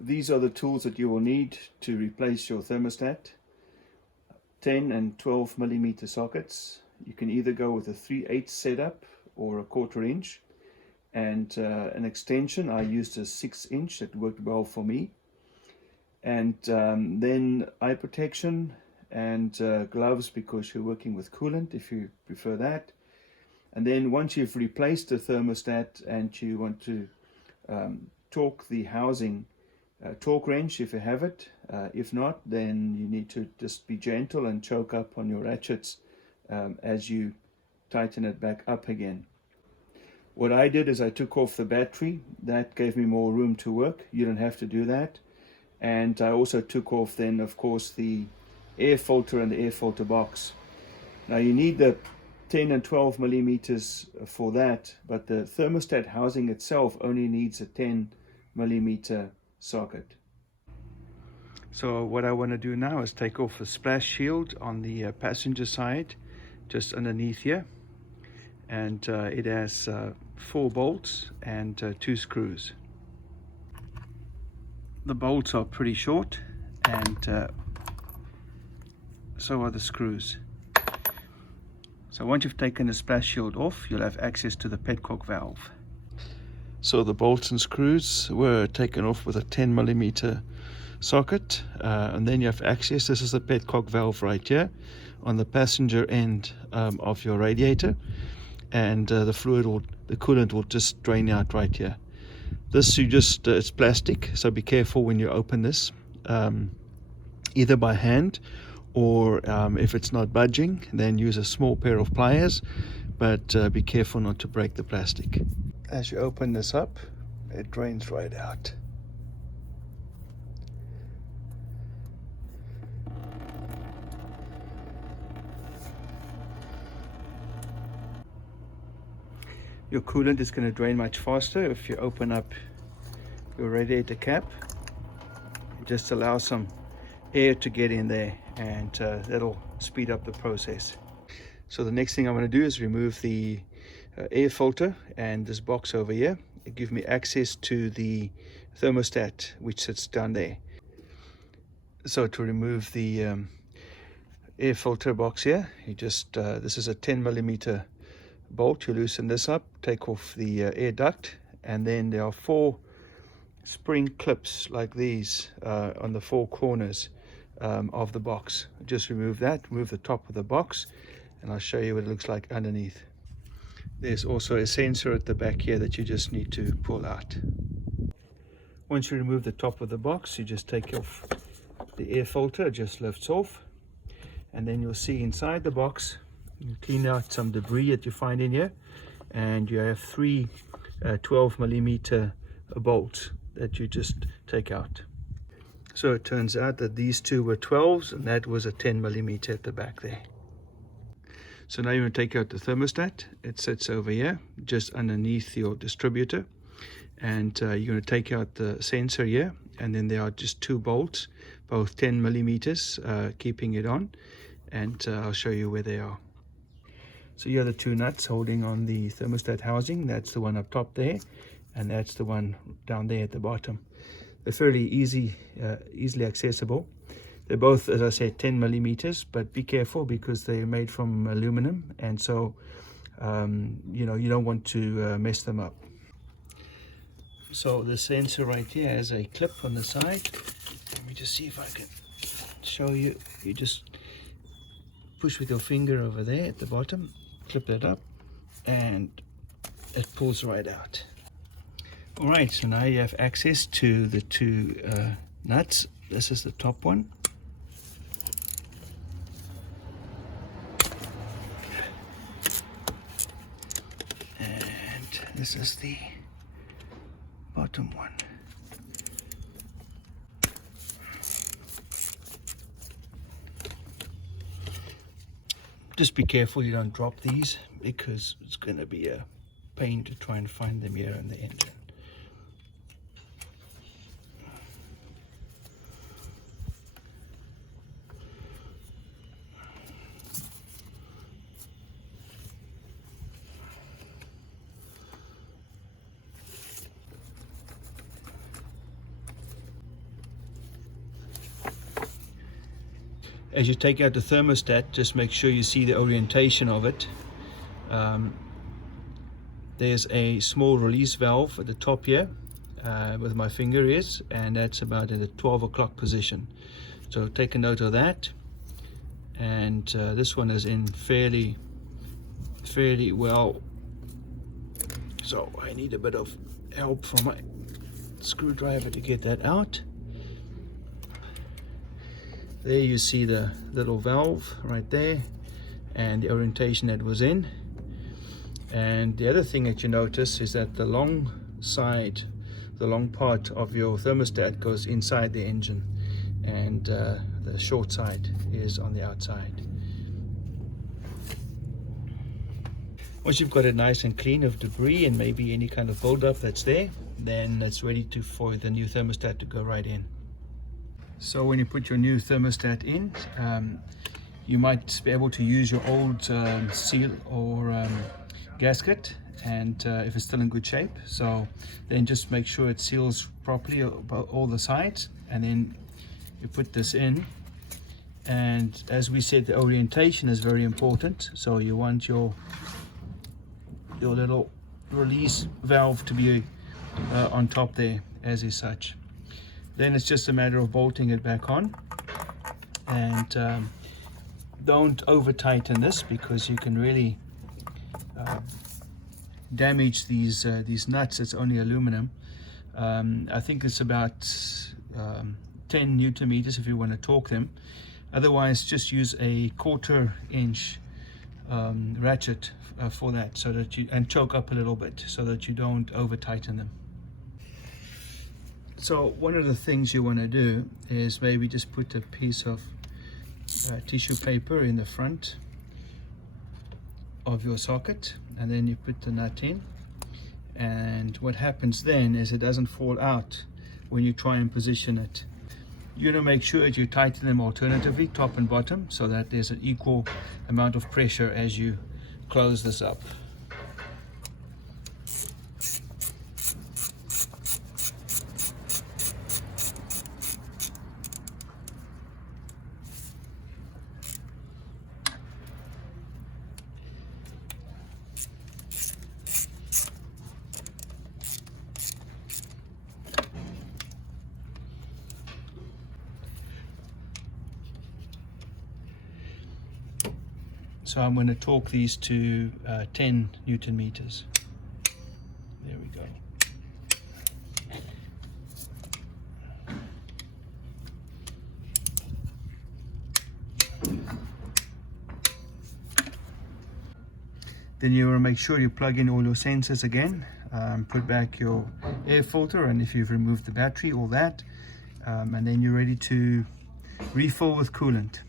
These are the tools that you will need to replace your thermostat. 10 and 12 millimeter sockets. You can either go with a 3/8 setup or a 1/4 inch. And an extension, I used a 6-inch that worked well for me. And then eye protection and gloves because you're working with coolant if you prefer that. And then once you've replaced the thermostat and you want to torque the housing, torque wrench if you have it. If not, then you need to just be gentle and choke up on your ratchets as you tighten it back up again. What I did is I took off the battery. That gave me more room to work. You don't have to do that. And I also took off then, of course, the air filter and the air filter box. Now you need the 10 and 12 millimeters for that, but the thermostat housing itself only needs a 10 millimeter socket. So what I want to do now is take off the splash shield on the passenger side, just underneath here. And it has 4 bolts and 2 screws. The bolts are pretty short, and so are the screws. So once you've taken the splash shield off, you'll have access to the petcock valve. So the bolts and screws were taken off with a 10 millimeter socket, and then you have access. This is the petcock valve right here on the passenger end of your radiator, and the coolant will just drain out right here. This it's plastic, so be careful when you open this, either by hand or if it's not budging, then use a small pair of pliers, but be careful not to break the plastic. As you open this up, it drains right out. Your coolant is going to drain much faster if you open up your radiator cap. Just allow some air to get in there, and that'll speed up the process. So the next thing I'm going to do is remove the air filter and this box over here. It gives me access to the thermostat which sits down there. So to remove the air filter box here, you just this is a 10 millimeter bolt. You loosen this up, take off the air duct, and then there are 4 spring clips like these on the 4 corners of the box. Just remove that, remove the top of the box, and I'll show you what it looks like underneath. There's also a sensor at the back here that you just need to pull out. Once you remove the top of the box, you just take off the air filter. It just lifts off, and then you'll see inside the box, you clean out some debris that you find in here, and you have 3 12 millimeter bolts that you just take out. So it turns out that these 2 were 12s, and that was a 10 millimeter at the back there. So now you're going to take out the thermostat. It sits over here, just underneath your distributor, and you're going to take out the sensor here, and then there are just 2 bolts, both 10 millimeters, keeping it on, and I'll show you where they are. So here are the 2 nuts holding on the thermostat housing. That's the one up top there, and that's the one down there at the bottom. They're fairly easily accessible. They're both, as I said, 10 millimeters, but be careful because they're made from aluminum, and so you don't want to mess them up. So the sensor right here has a clip on the side. Let me just see if I can show you. You just push with your finger over there at the bottom, clip that up, and it pulls right out. All right, so now you have access to the 2 nuts. This is the top one. And this is the bottom one. Just be careful you don't drop these, because it's going to be a pain to try and find them here in the engine. As you take out the thermostat, just make sure you see the orientation of it. There's a small release valve at the top here, where my finger is, and that's about in the 12 o'clock position. So take a note of that. And this one is in fairly well, so I need a bit of help from my screwdriver to get that out. There you see the little valve right there and the orientation that was in. And the other thing that you notice is that the long side, the long part of your thermostat goes inside the engine, and the short side is on the outside. Once you've got it nice and clean of debris and maybe any kind of buildup that's there, then it's ready for the new thermostat to go right in. So when you put your new thermostat in, you might be able to use your old seal or gasket, and if it's still in good shape. So then just make sure it seals properly about all the sides, and then you put this in. And as we said, the orientation is very important, so you want your little release valve to be on top there, as is such. Then it's just a matter of bolting it back on, and don't over tighten this, because you can really damage these nuts. It's only aluminum. I think it's about 10 Newton meters if you want to torque them. Otherwise, just use a 1/4 inch ratchet for that, so that and choke up a little bit so that you don't over tighten them. So one of the things you want to do is maybe just put a piece of tissue paper in the front of your socket, and then you put the nut in. And what happens then is it doesn't fall out when you try and position it. You want to make sure that you tighten them alternatively, top and bottom, so that there's an equal amount of pressure as you close this up. So I'm going to torque these to 10 Newton meters. There we go. Then you want to make sure you plug in all your sensors again, put back your air filter, and if you've removed the battery, all that, and then you're ready to refill with coolant.